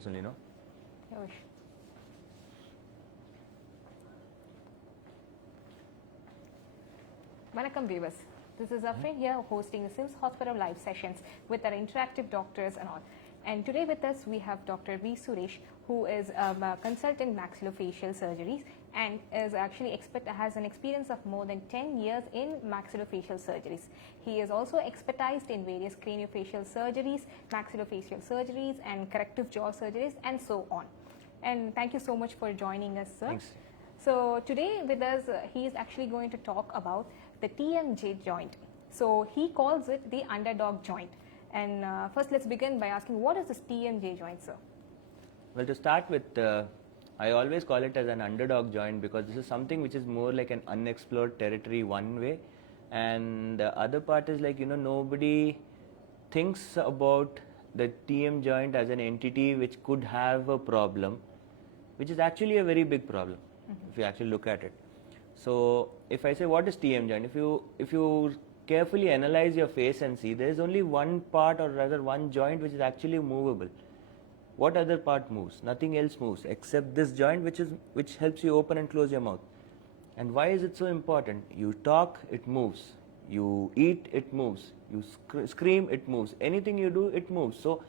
minutes only, no? Yosh. Welcome viewers. This is Afrin here hosting the Sims Hospital live sessions with our interactive doctors and all. And today with us we have Dr. V Suresh, who is a consultant maxillofacial surgeries and is actually has an experience of more than 10 years in maxillofacial surgeries. He is also expertised in various craniofacial surgeries, maxillofacial surgeries and corrective jaw surgeries and so on. And thank you so much for joining us, sir. Thanks. So today with us, he is actually going to talk about the TMJ joint. So he calls it the Underdog joint. And first let's begin by asking, what is this TMJ joint, sir? Well, to start with, I always call it as an underdog joint because this is something which is more like an unexplored territory one way, and the other part is like, nobody thinks about the TM joint as an entity which could have a problem, which is actually a very big problem if you actually look at it. So if I say what is TM joint, if you carefully analyze your face and see, there is only one part, or rather one joint, which is actually movable. What other part moves? Nothing else moves except this joint, which helps you open and close your mouth. And why is it so important? You talk, it moves. You eat, it moves. You scream, it moves. Anything you do, it moves. So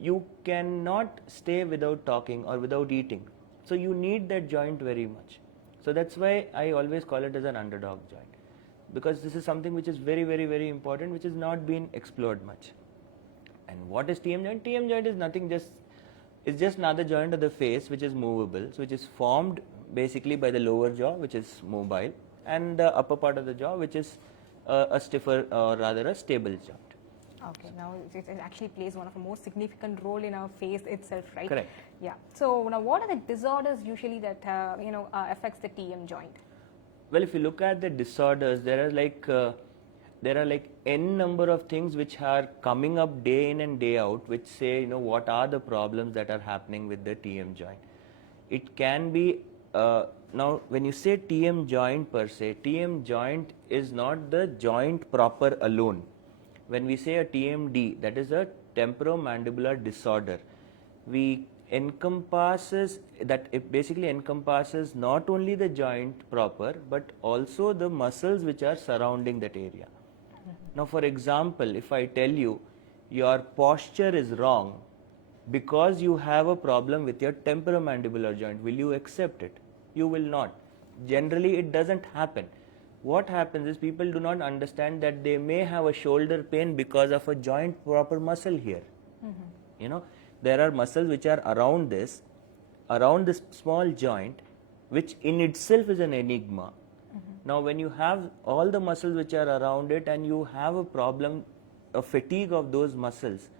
you cannot stay without talking or without eating. So you need that joint very much. So that's why I always call it as an underdog joint, because this is something which is very, very, very important, which has not been explored much. And what is TM joint? TM joint is nothing, it's just another joint of the face which is movable, so which is formed basically by the lower jaw, which is mobile, and the upper part of the jaw, which is a stiffer or rather a stable joint. Okay, now it actually plays one of the most significant role in our face itself, right? Correct. Yeah. So now, what are the disorders usually that affects the TM joint? Well, if you look at the disorders, there are like n number of things which are coming up day in and day out, which say what are the problems that are happening with the TM joint. It can be now when you say TM joint per se, TM joint is not the joint proper alone. When we say a TMD, that is a temporomandibular disorder, it basically encompasses not only the joint proper but also the muscles which are surrounding that area. Now, for example, if I tell you your posture is wrong because you have a problem with your temporomandibular joint, will you accept it? You will not. Generally, it doesn't happen. What happens is people do not understand that they may have a shoulder pain because of a joint proper muscle here. There are muscles which are around this small joint, which in itself is an enigma. Now, when you have all the muscles which are around it and you have a problem, a fatigue of those muscles,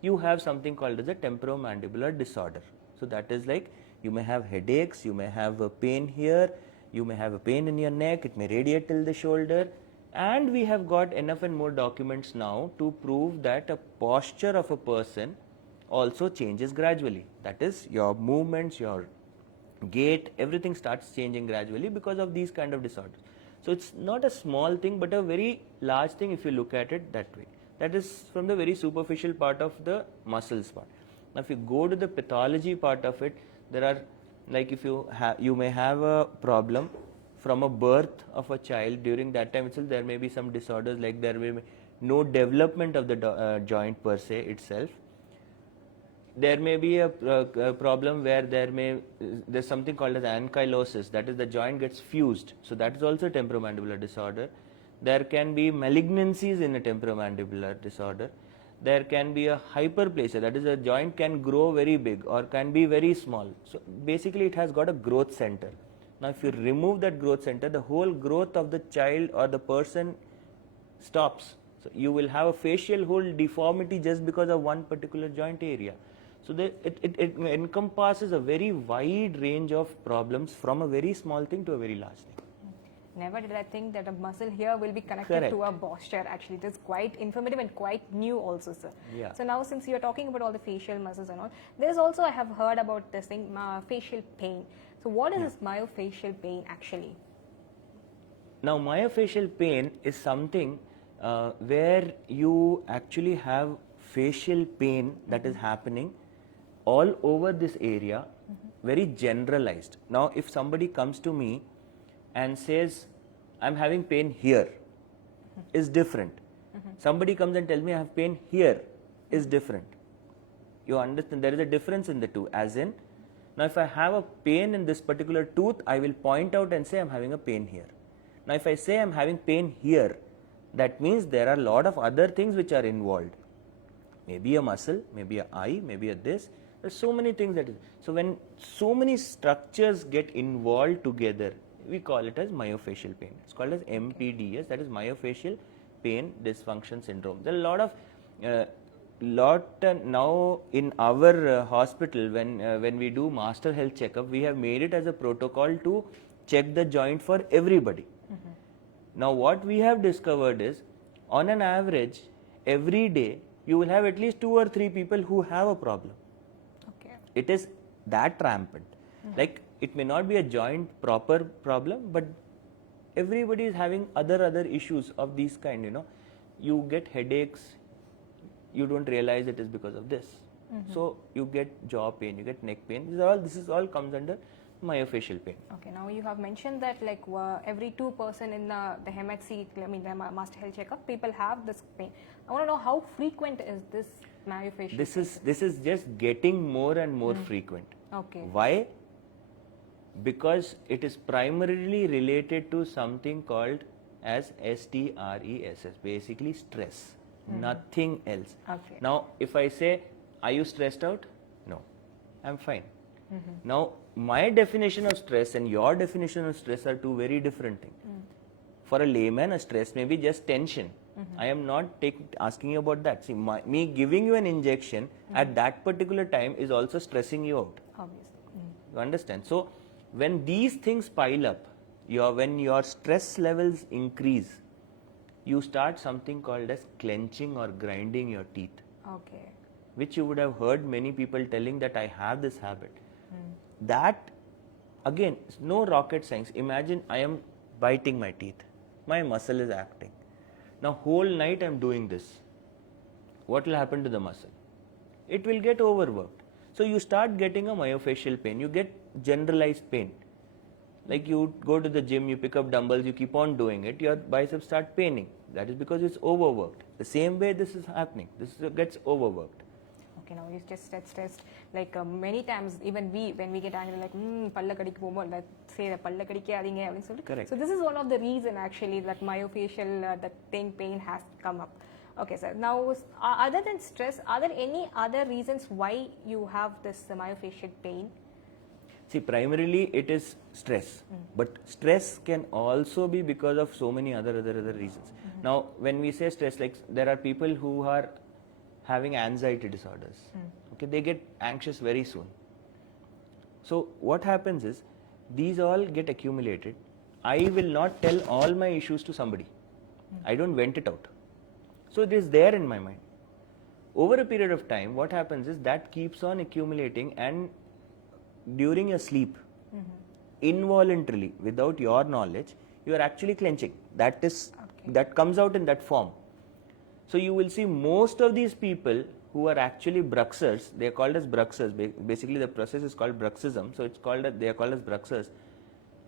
you have something called as a temporomandibular disorder. So that is like you may have headaches, you may have a pain here, you may have a pain in your neck, it may radiate till the shoulder, and we have got enough and more documents now to prove that a posture of a person also changes gradually. That is, your movements, your gait, everything starts changing gradually because of these kind of disorders. So it's not a small thing but a very large thing if you look at it that way. That is from the very superficial part of the muscles part. Now if you go to the pathology part of it, there are, like, if you may have a problem from a birth of a child. During that time itself there may be some disorders, like there may be no development of the joint per se itself. There may be a problem where there's something called as ankylosis, that is the joint gets fused, so that is also a temporomandibular disorder. There can be malignancies in a temporomandibular disorder. There can be a hyperplasia, that is a joint can grow very big or can be very small. So basically it has got a growth center. Now if you remove that growth center, the whole growth of the child or the person stops. So you will have a facial whole deformity just because of one particular joint area. So it encompasses a very wide range of problems, from a very small thing to a very large thing. Never did I think that a muscle here will be connected Correct. to a posture. Actually, it is quite informative and quite new also, sir. Yeah. So now, since you are talking about all the facial muscles and all, there is also, I have heard about this thing, facial pain. So what is this myofascial pain actually? Now, myofascial pain is something where you actually have facial pain that is happening all over this area, very generalized. Now, if somebody comes to me and says, I'm having pain here, is different. Somebody comes and tells me I have pain here, is different. You understand? There is a difference in the two. As in, now if I have a pain in this particular tooth, I will point out and say I'm having a pain here. Now if I say I'm having pain here, that means there are a lot of other things which are involved. Maybe a muscle, maybe an eye, maybe a this. There's so many things that is. So when so many structures get involved together, we call it as myofascial pain. It's called as MPDS, that is myofascial pain dysfunction syndrome. There are a lot of now in our hospital, when we do master health checkup, we have made it as a protocol to check the joint for everybody. Now what we have discovered is, on an average, every day you will have at least 2 or 3 people who have a problem. Okay. It is that rampant. Like, it may not be a joint proper problem, but everybody is having other issues of these kind, you know. You get headaches, you don't realize it is because of this. So you get jaw pain, you get neck pain. This is all comes under myofascial pain. Okay, now you have mentioned that like every 2 person in the MHC, I mean the master health checkup, people have this pain. I want to know how frequent is this myofascial pain? This is just getting more and more frequent. Okay. Why? Because it is primarily related to something called as STRESS, basically stress, nothing else. Okay. Now, if I say, are you stressed out? No, I'm fine. Now, my definition of stress and your definition of stress are two very different things. For a layman, a stress may be just tension. I am not asking you about that. See, me giving you an injection at that particular time is also stressing you out. Obviously. You understand? So, when these things pile up, when your stress levels increase, you start something called as clenching or grinding your teeth. Okay. Which you would have heard many people telling that I have this habit. That, again, it's no rocket science. Imagine I am biting my teeth. My muscle is acting. Now, whole night I am doing this. What will happen to the muscle? It will get overworked. So, you start getting a myofascial pain. You get generalized pain. Like you go to the gym, you pick up dumbbells, you keep on doing it, your biceps start paining. That is because it's overworked. The same way this is happening. This gets overworked. Okay, now you just stressed. Like many times, even when we get angry, like palla kadikku pomo, like say palla kadikkaadinga appdi solli. Correct. So this is one of the reason actually that myofascial that pain has come up. Okay, sir. Now, other than stress, are there any other reasons why you have this myofascial pain? See, primarily it is stress, but stress can also be because of so many other reasons. Now, when we say stress, like there are people who are having anxiety disorders. Okay, they get anxious very soon. So what happens is, these all get accumulated. I will not tell all my issues to somebody. I don't vent it out. So it is there in my mind. Over a period of time, what happens is that keeps on accumulating, and during your sleep, involuntarily, without your knowledge, you are actually clenching. That comes out in that form. So you will see most of these people who are actually bruxers, they are called as bruxers. Basically, the process is called bruxism. So they are called as bruxers.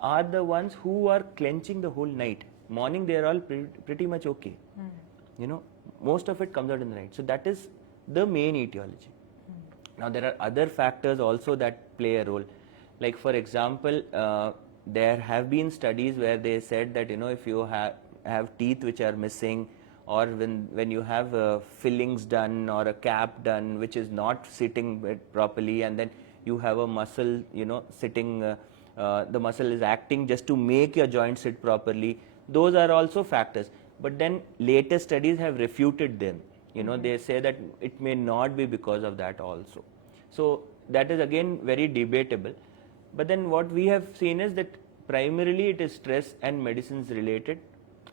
Are the ones who are clenching the whole night. Morning, they are all pretty much okay. You know, most of it comes out in the night. So that is the main etiology. Now, there are other factors also that play a role. Like, for example, there have been studies where they said that, you know, if you have teeth which are missing, or when you have fillings done or a cap done which is not sitting properly, and then you have a muscle, you know, sitting, the muscle is acting just to make your joint sit properly, those are also factors. But then latest studies have refuted them. You know, they say that it may not be because of that also. So that is again very debatable. But then what we have seen is that primarily it is stress and medicines related.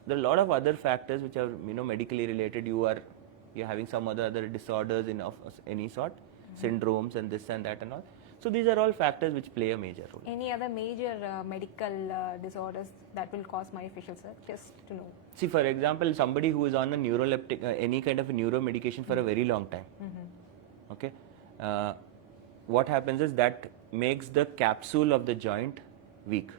There are a lot of other factors which are, you know, medically related. You're having some other disorders of any sort, syndromes and this and that and all. So these are all factors which play a major role. Any other major medical disorders that will cause myofascial, sir? Just to know. See, for example, somebody who is on a neuroleptic, any kind of a neuro medication for a very long time. Okay, what happens is that makes the capsule of the joint weak.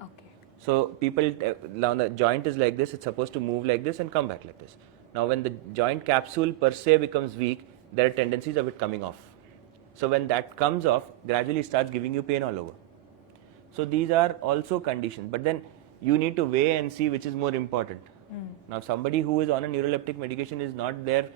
Okay. So people, now the joint is like this, it's supposed to move like this and come back like this. Now when the joint capsule per se becomes weak, there are tendencies of it coming off. So when that comes off, gradually it starts giving you pain all over. So these are also conditions, but then you need to weigh and see which is more important. Now somebody who is on a neuroleptic medication is not there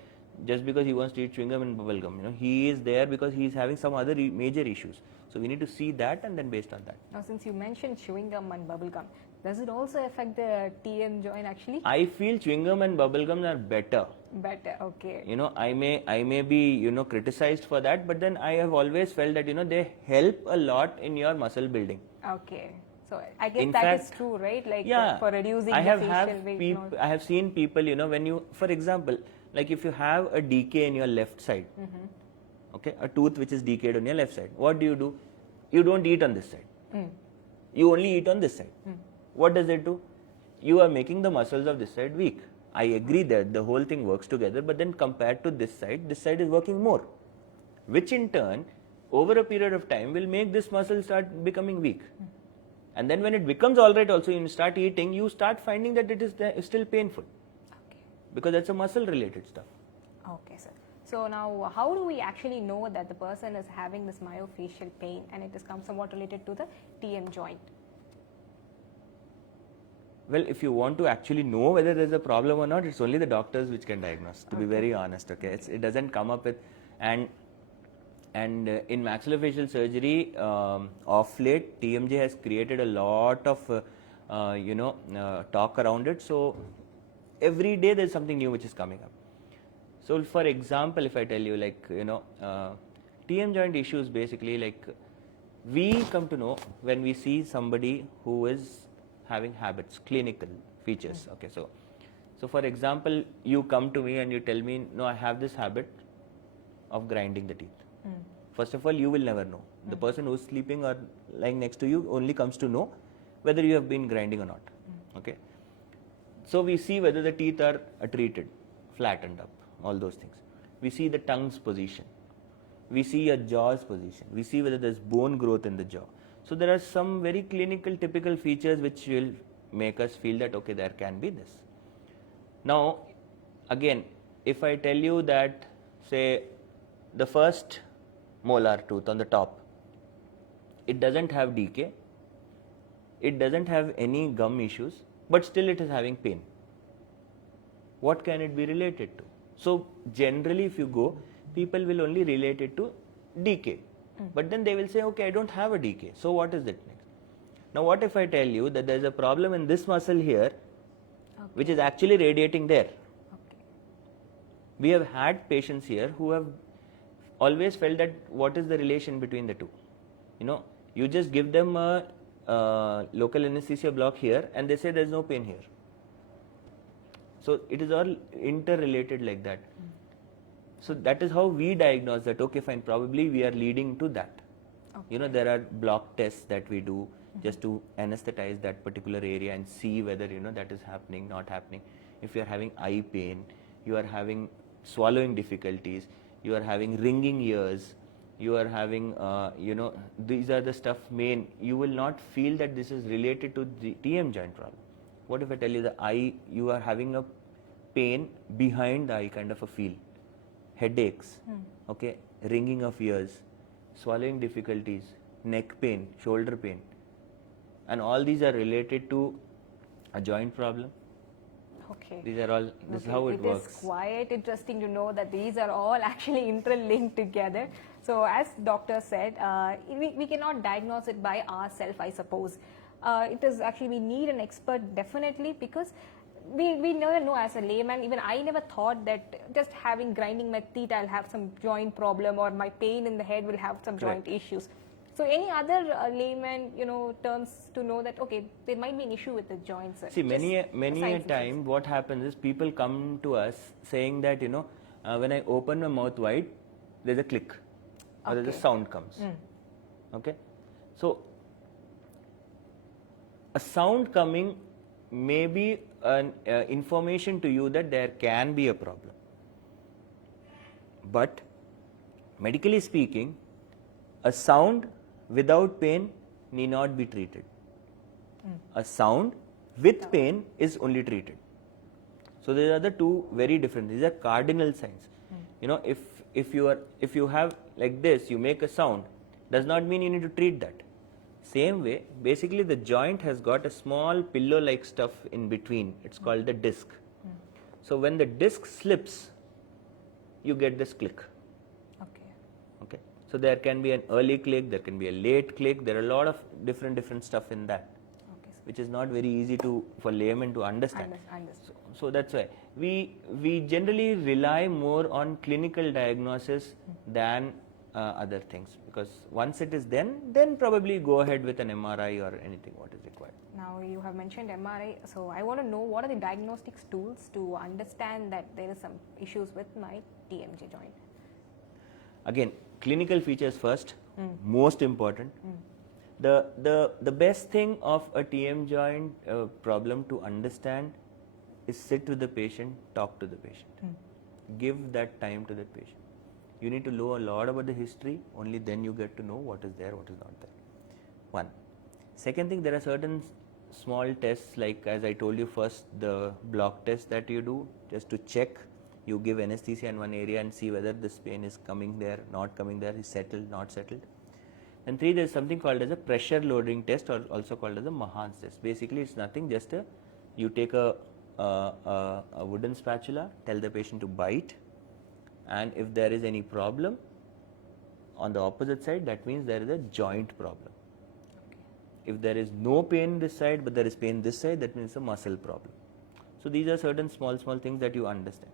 just because he wants to eat chewing gum and bubble gum. He is there because he is having some other major issues. So we need to see that, and then based on that. Now, since you mentioned chewing gum and bubble gum, does it also affect the TM joint actually? I feel chewing gum and bubble gum are better. Better, okay. I may be criticized for that, but then I have always felt that they help a lot in your muscle building. Okay. So I guess In that fact, is true, right? Like yeah, for reducing I have the facial weight. I have seen people, when you, for example, like if you have a decay in your left side, okay, a tooth which is decayed on your left side, what do? You don't eat on this side. You only eat on this side. What does it do? You are making the muscles of this side weak. I agree that the whole thing works together, but then compared to this side is working more, which in turn, over a period of time, will make this muscle start becoming weak. And then when it becomes all right also, you start eating, you start finding that it is still painful. Okay. Because that's a muscle related stuff. Okay, sir. So now how do we actually know that the person is having this myofascial pain and it is somewhat related to the TM joint? Well, if you want to actually know whether there's a problem or not, it's only the doctors which can diagnose, to be very honest, okay? It doesn't come up with, and in maxillofacial surgery, of late, TMJ has created a lot of, talk around it. So every day there's something new which is coming up. So for example, if I tell you TM joint issues, basically like we come to know when we see somebody who is having habits, clinical features. Okay, so for example, you come to me and you tell me, no, I have this habit of grinding the teeth. First of all, you will never know. The person who is sleeping or lying next to you only comes to know whether you have been grinding or not. Okay. So we see whether the teeth are treated, flattened up, all those things. We see the tongue's position. We see your jaw's position. We see whether there's bone growth in the jaw. So there are some very clinical, typical features which will make us feel that, okay, there can be this. Now, again, if I tell you that, say, the first molar tooth on the top, it doesn't have decay, it doesn't have any gum issues, but still it is having pain. What can it be related to? So generally if you go, people will only relate it to decay. But then they will say, okay, I don't have a decay. So what is it next? Now what if I tell you that there is a problem in this muscle here, which is actually radiating there? Okay. We have had patients here who have always felt that what is the relation between the two? You just give them a local anesthesia block here and they say there is no pain here. So it is all interrelated like that. So that is how we diagnose that, okay, fine, probably we are leading to that. Okay. There are block tests that we do just to anesthetize that particular area and see whether, that is happening, not happening. If you are having eye pain, you are having swallowing difficulties, you are having ringing ears, you are having, these are the stuff main. You will not feel that this is related to the TM joint problem. What if I tell you the eye, you are having a pain behind the eye, kind of a feel, headaches, okay, ringing of ears, swallowing difficulties, neck pain, shoulder pain, and all these are related to a joint problem. Okay. These are all, this is how it works. It is quite interesting to know that these are all actually interlinked together. So as doctor said, we cannot diagnose it by ourselves, I suppose. It is actually, we need an expert definitely, because we never know as a layman. Even I never thought that just having grinding my teeth, I'll have some joint problem, or my pain in the head will have some joint issues. So any other layman, terms to know that, okay, there might be an issue with the joints. See, many a time what happens is people come to us saying that, when I open my mouth wide, there's a click or there's a sound comes. Okay. So a sound coming may be an information to you that there can be a problem. But medically speaking, a sound without pain need not be treated. A sound with pain is only treated. So these are the two very different. These are cardinal signs. You know, if you have like this, you make a sound, does not mean you need to treat that. Same way, basically the joint has got a small pillow-like stuff in between. It's called the disc. So when the disc slips, you get this click. Okay. Okay. So there can be an early click, there can be a late click. There are a lot of different stuff in that, Okay, sir. which is not very easy for layman to understand. Understood. So that's why we generally rely more on clinical diagnosis than other things, because once it is then probably go ahead with an MRI or anything what is required. Now you have mentioned MRI, so I want to know what are the diagnostics tools to understand that there is some issues with my TMJ joint. Again, clinical features first, most important. The best thing of a TM joint problem to understand is sit with the patient, talk to the patient. Give that time to that patient. You need to know a lot about the history, only then you get to know what is there, what is not there. One. Second thing, there are certain small tests, like as I told you first, the block test that you do just to check. You give anesthesia in one area and see whether this pain is coming there, not coming there, is settled, not settled. And three, there is something called as a pressure loading test, or also called as a Mahan's test. Basically, it's nothing, just you take a wooden spatula, tell the patient to bite, and if there is any problem on the opposite side, that means there is a joint problem. If there is no pain this side but there is pain this side, that means a muscle problem. So these are certain small things that you understand.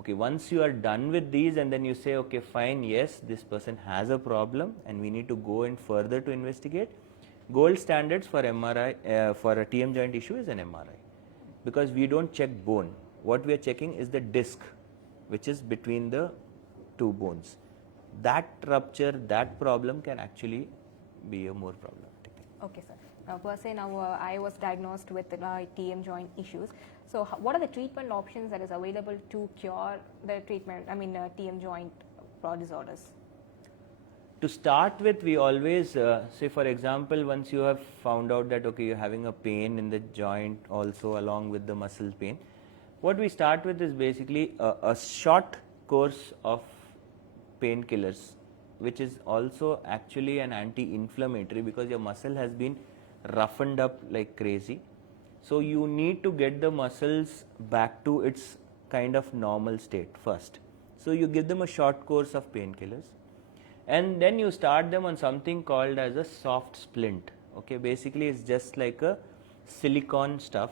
Okay, once you are done with these and then you say, okay, fine, yes, this person has a problem and we need to go in further to investigate. Gold standards for MRI, for a TM joint issue is an MRI, because we don't check bone. What we are checking is the disc, which is between the two bones. That rupture, that problem can actually be a more problematic thing. Okay, sir. Per se, now I was diagnosed with TM joint issues. So, what are the treatment options that is available to cure the TM joint disorders? To start with, we always say, for example, once you have found out that okay, you're having a pain in the joint also along with the muscle pain, what we start with is basically a short course of painkillers, which is also actually an anti-inflammatory, because your muscle has been roughened up like crazy. So you need to get the muscles back to its kind of normal state first. So you give them a short course of painkillers, and then you start them on something called as a soft splint. Okay, basically it's just like a silicone stuff,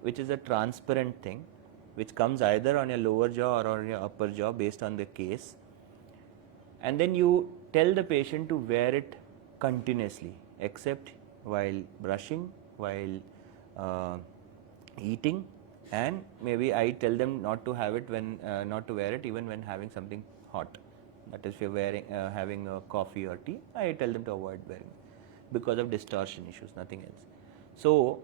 which is a transparent thing, which comes either on your lower jaw or on your upper jaw based on the case. And then you tell the patient to wear it continuously, except while brushing, while eating, and maybe I tell them not to have it when not to wear it even when having something hot. That is, if you're having a coffee or tea, I tell them to avoid wearing it because of distortion issues, nothing else. So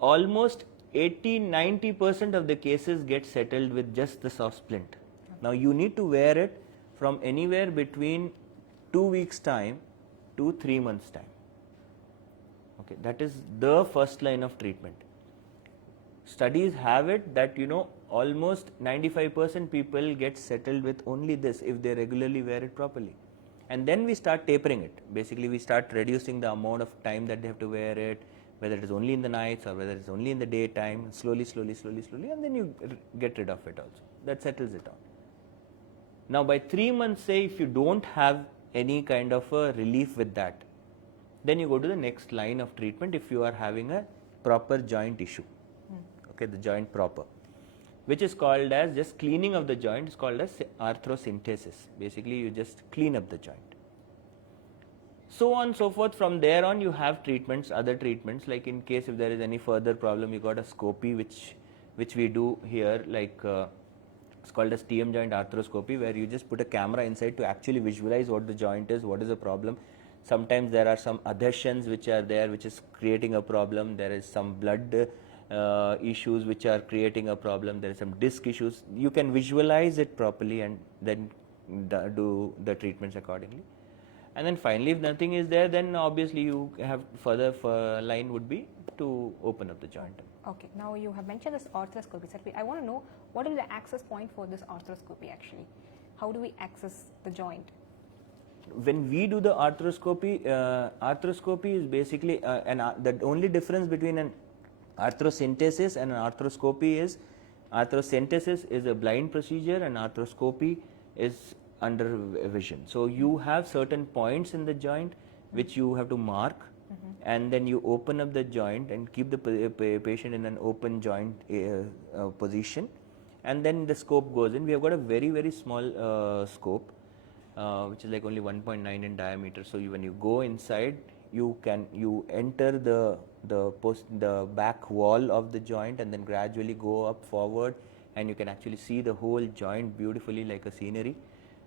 almost 80-90% of the cases get settled with just the soft splint. Now you need to wear it from anywhere between 2 weeks time to 3 months time. Okay, that is the first line of treatment. Studies have it that almost 95% people get settled with only this if they regularly wear it properly. And then we start tapering it. Basically we start reducing the amount of time that they have to wear it, whether it is only in the nights or whether it's only in the daytime, slowly, and then you get rid of it also. That settles it down. Now by 3 months, say if you don't have any kind of a relief with that, then you go to the next line of treatment if you are having a proper joint issue. Okay, the joint proper, which is called as just cleaning of the joint, is called as arthrocentesis. Basically you just clean up the joint. So on and so forth. From there on you have treatments, other treatments, like in case if there is any further problem, you got a scopy which we do here, like it's called as TM joint arthroscopy, where you just put a camera inside to actually visualize what the joint is, what is the problem. Sometimes there are some adhesions which are there which is creating a problem, there is some blood issues which are creating a problem, there is some disc issues. You can visualize it properly and then do the treatments accordingly. And then finally, if nothing is there, then obviously you have further line would be to open up the joint. Okay, now you have mentioned this arthroscopy. Sir, I want to know what is the access point for this arthroscopy actually? How do we access the joint? When we do the arthroscopy, arthroscopy is basically the only difference between an arthrocentesis and an arthroscopy is arthrocentesis is a blind procedure and arthroscopy is under vision. So you have certain points in the joint which you have to mark, and then you open up the joint and keep the patient in an open joint position, and then the scope goes in. We have got a very small scope which is like only 1.9 in diameter. So when you go inside, you enter the back wall of the joint and then gradually go up forward, and you can actually see the whole joint beautifully like a scenery,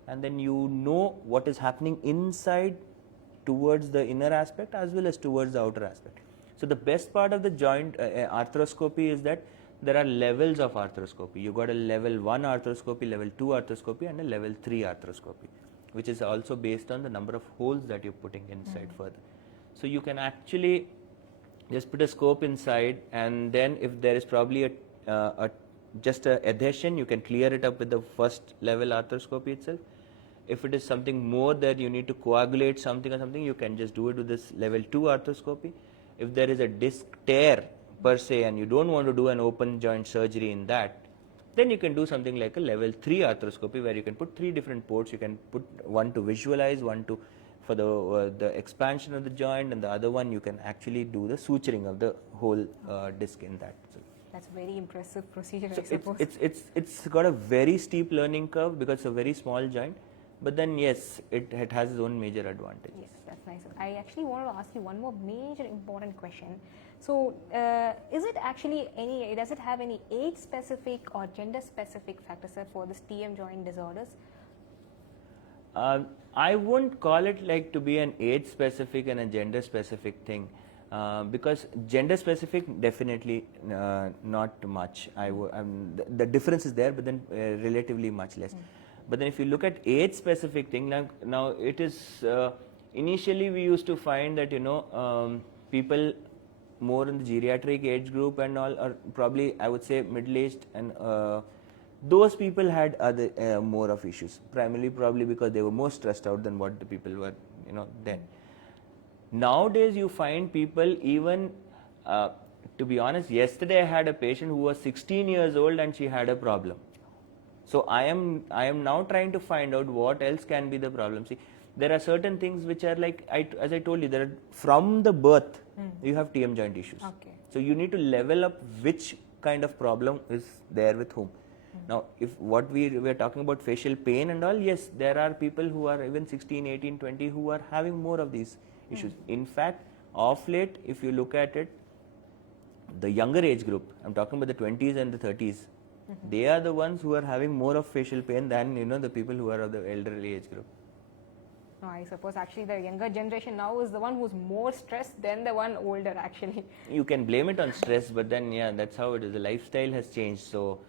and then you know what is happening inside towards the inner aspect as well as towards the outer aspect. So the best part of the joint arthroscopy is that there are levels of arthroscopy. You got a level 1 arthroscopy, level 2 arthroscopy, and a level 3 arthroscopy, which is also based on the number of holes that you're putting inside further. So you can actually just put a scope inside, and then if there is probably just a adhesion, you can clear it up with the first level arthroscopy itself. If it is something more that you need to coagulate something or something, you can just do it with this level 2 arthroscopy. If there is a disc tear per se and you don't want to do an open joint surgery in that, then you can do something like a level 3 arthroscopy where you can put 3 different ports. You can put one to visualize, one to for the expansion of the joint, and the other one you can actually do the suturing of the whole disc in that. So that's a very impressive procedure, so I suppose. It's got a very steep learning curve because it's a very small joint, but then yes, it has its own major advantages. Yes, that's nice. I actually wanted to ask you one more major important question. So, does it have any age-specific or gender-specific factors, sir, for this TM joint disorders? I wouldn't call it like to be an age-specific and a gender-specific thing, because gender-specific definitely not much. The difference is there, but then relatively much less. But then if you look at age-specific thing, now it is initially we used to find that people more in the geriatric age group and all, or probably I would say middle-aged, and those people had other more of issues, primarily probably because they were more stressed out than what the people were then. Nowadays you find people even to be honest, yesterday I had a patient who was 16 years old and she had a problem. So I am now trying to find out what else can be the problem. See, there are certain things which are like, as I told you, there are, from the birth you have TM joint issues. Okay. So you need to level up which kind of problem is there with whom. Now, if what we are talking about facial pain and all, yes, there are people who are even 16, 18, 20 who are having more of these issues. In fact, of late, if you look at it, the younger age group, I'm talking about the 20s and the 30s, they are the ones who are having more of facial pain than the people who are of the elderly age group. No, I suppose actually the younger generation now is the one who's more stressed than the one older actually. You can blame it on stress, but then yeah, that's how it is. The lifestyle has changed, so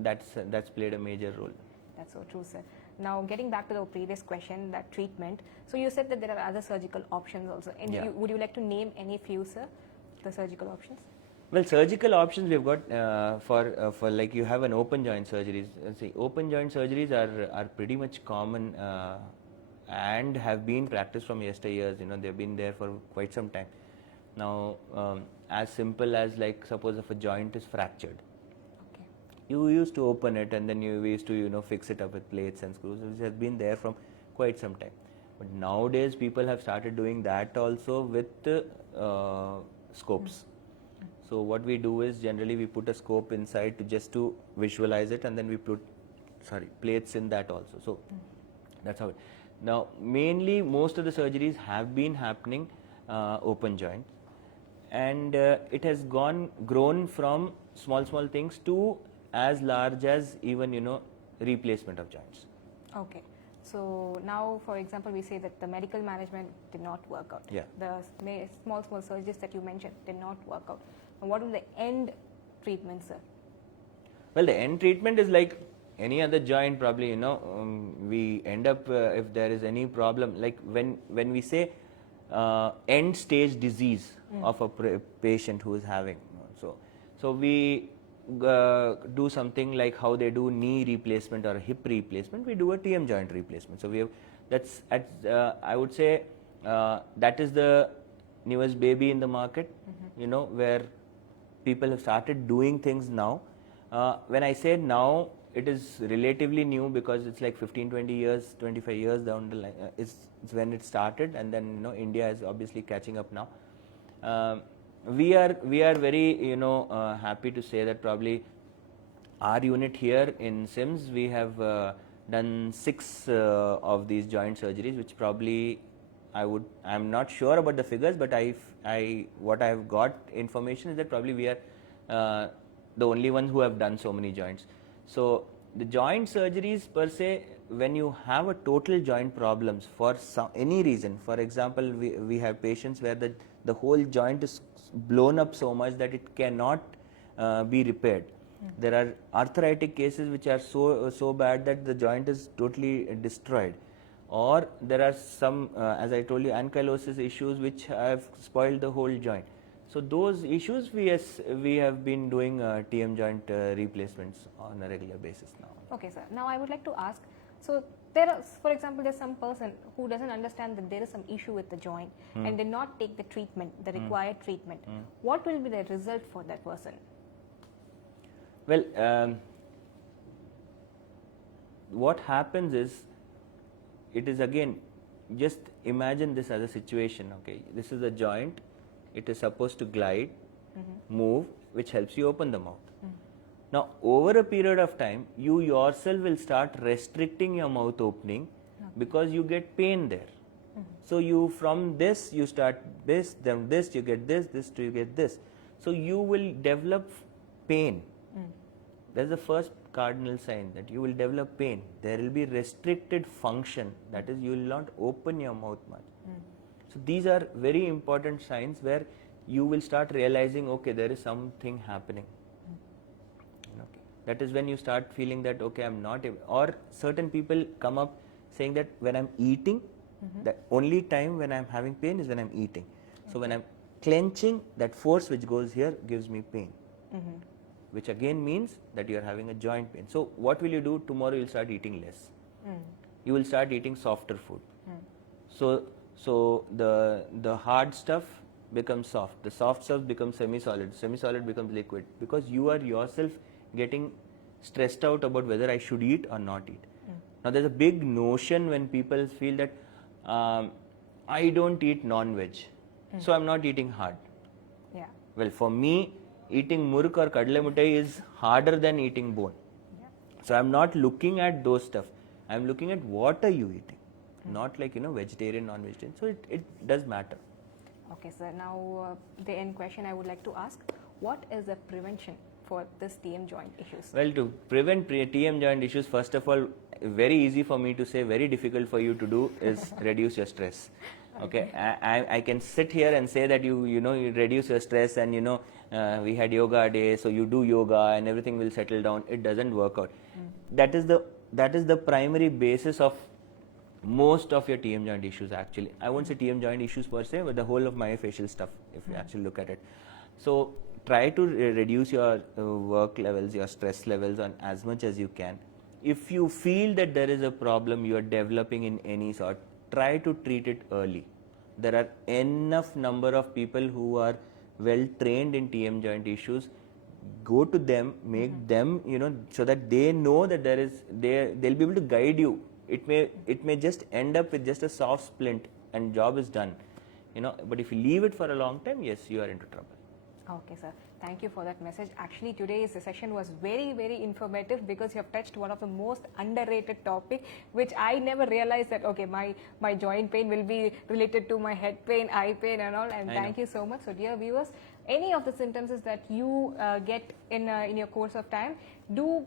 that's played a major role. That's so true, sir. Now getting back to the previous question, that treatment. So you said that there are other surgical options also. And would you like to name any few, sir, the surgical options? Well, surgical options we've got for like you have an open joint surgeries. See, open joint surgeries are pretty much common and have been practiced from yesteryears. They've been there for quite some time. Now, as simple as like suppose if a joint is fractured, you used to open it and then you used to fix it up with plates and screws, which has been there from quite some time. But nowadays people have started doing that also with scopes. So what we do is generally we put a scope inside just to visualize it, and then we put plates in that also. So that's how it. Now mainly most of the surgeries have been happening open joint, and it has grown from small things to as large as even replacement of joints. Okay. So now, for example, we say that the medical management did not work out. Yeah. The small surgeries that you mentioned did not work out. And what is the end treatment, sir? Well, the end treatment is like any other joint, probably, we end up, if there is any problem, like when we say end stage disease of a patient who is having, so we do something like how they do knee replacement or hip replacement, we do a TM joint replacement. So we have, that's at, I would say, that is the newest baby in the market, where people have started doing things now. When I say now, it is relatively new because it's like 15, 20 years, 25 years down the line. It's when it started, and then India is obviously catching up now. We are very happy to say that probably our unit here in SIMS, we have done 6 of these joint surgeries, which probably I'm not sure about the figures, but what I have got information is that probably we are the only ones who have done so many joints. So the joint surgeries per se, when you have a total joint problems for any reason, for example, we have patients where the whole joint is blown up so much that it cannot be repaired. There are arthritic cases which are so bad that the joint is totally destroyed. Or there are some, as I told you, ankylosis issues which have spoiled the whole joint. So those issues, we have been doing TM joint replacements on a regular basis now. Okay, sir. Now I would like to ask, so there are, for example, there's some person who doesn't understand that there is some issue with the joint and did not take the treatment, the required treatment. What will be the result for that person? Well, what happens is, it is again, just imagine this as a situation, okay? This is a joint, it is supposed to glide, move, which helps you open the mouth. Now, over a period of time, you yourself will start restricting your mouth opening because you get pain there. So from this, you start this, then this, you get this, you get this. So you will develop pain. That's the first cardinal sign, that you will develop pain. There will be restricted function, that is, you will not open your mouth much. So these are very important signs where you will start realizing, okay, there is something happening. Okay. That is when you start feeling that, okay, I'm not able, or certain people come up saying that when I'm eating, the only time when I'm having pain is when I'm eating. So when I'm clenching, that force which goes here gives me pain. Which again means that you are having a joint pain. So what will you do? Tomorrow you'll start eating less. You will start eating softer food. So the hard stuff becomes soft. The soft stuff becomes semi-solid. Semi-solid becomes liquid, because you are yourself getting stressed out about whether I should eat or not eat. Now there's a big notion when people feel that I don't eat non-veg, so I'm not eating hard. Yeah. Well, for me, eating murk or kadle muttai is harder than eating bone. So I'm not looking at those stuff. I'm looking at what are you eating, not like vegetarian, non-vegetarian. So it does matter. Okay, sir. Now the end question I would like to ask: what is the prevention for this TM joint issues? Well, to prevent TM joint issues, first of all, very easy for me to say, very difficult for you to do, is reduce your stress. Okay, I can sit here and say that you reduce your stress, and we had yoga day, so you do yoga and everything will settle down. It doesn't work out. That is the primary basis of most of your TM joint issues. Actually, I won't say TM joint issues per se, but the whole of myofascial stuff, if you actually look at it. So try to reduce your work levels, your stress levels on as much as you can. If you feel that there is a problem you are developing in any sort, try to treat it early. There are enough number of people who are well trained in TM joint issues. Go to them, make them, so that they know that they'll be able to guide you. It may just end up with just a soft splint and job is done. But if you leave it for a long time, yes, you are into trouble. Okay, sir. Thank you for that message. Actually, today's session was very, very informative, because you have touched one of the most underrated topic, which I never realized that, okay, my joint pain will be related to my head pain, eye pain and all. And thank you so much. So dear viewers, any of the symptoms that you get in your course of time, do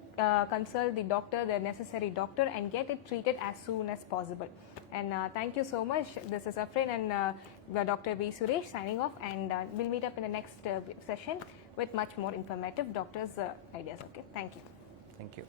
consult the doctor, the necessary doctor, and get it treated as soon as possible. And thank you so much. This is Afrin and Dr. V Suresh signing off, and we'll meet up in the next session with much more informative doctor's ideas. Okay, thank you. Thank you.